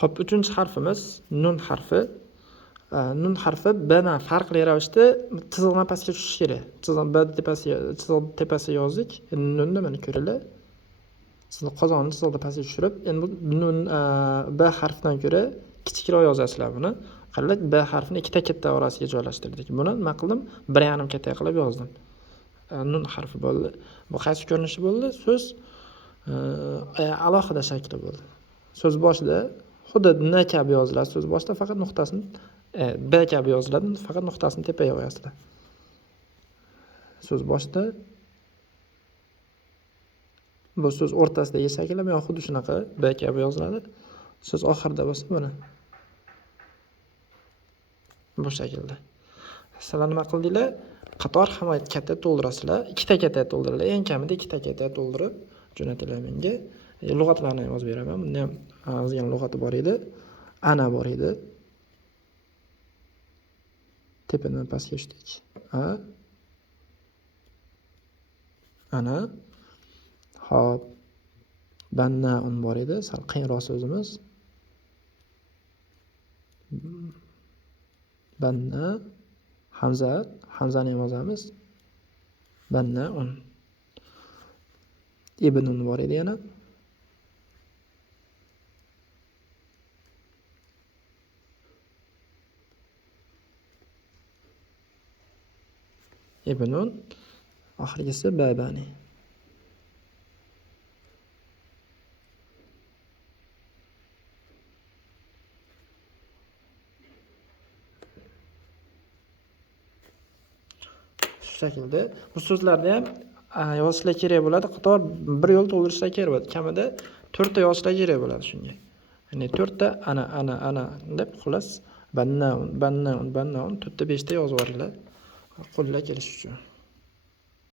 Xo'p, uchinchi harfimiz nun harfi. Nun harfi B bilan farqli ravishda chiziqdan pastga tushishi kerak. Chiziq tepasiga yozdik. Endi nunni mana ko'ringlar. Siz qozonni chiziqda pastga tushirib, endi bu nun B harfidan ko'ra kichikroq yozasizlar buni. Qaranglar, B harfini ikkita katta orasiga joylashtirdik. Buni nima qildim? 1,5 katta qilib yozdim. Nun harfi bo'ldi. Bu qaysi ko'rinishi bo'ldi? So'z alohida shakli bo'ldi. So'z boshida xuddi N kabi yoziladi. So'z boshida faqat nuqtasini B kabi yoziladi, faqat nuqtasini tepaga qo'yasizlar. So'z boshida bu so'z o'rtasidagi shakllar ham xuddi shunaqa B kabi yoziladi. So'z oxirida bo'lsa buni bu shaklda. Sizlar nima qildinglar? Qator hamma katta to'ldirasizlar. Ikkita katta to'ldiringlar. Eng kamida ikkita katta to'ldirib jo'natinglar menga. Lug'atlarni ham yozib beraman. Bunda ham yozgan lug'ati bor edi. Ana bor edi. Tepadan pastga tushdik. Ana. Hop. Banna un bor edi. Sal qiyinroq so'zimiz. Banna. Hamzani ham yozamiz. Banna un. Ibn un bor edi yana. Ibn un. Oxirgisi babani. Shu shaklda bu so'zlarni ham yozishlar kerak bo'ladi. Qator bir yo'l to'ldirishlar kerak bo'ladi. Kamida 4 ta yozishlar kerak bo'ladi shunga. Ya'ni 4 ta ana deb xullas banna 4 ta 5 ta yozib yuboringlar. Qo'llar kelish uchun.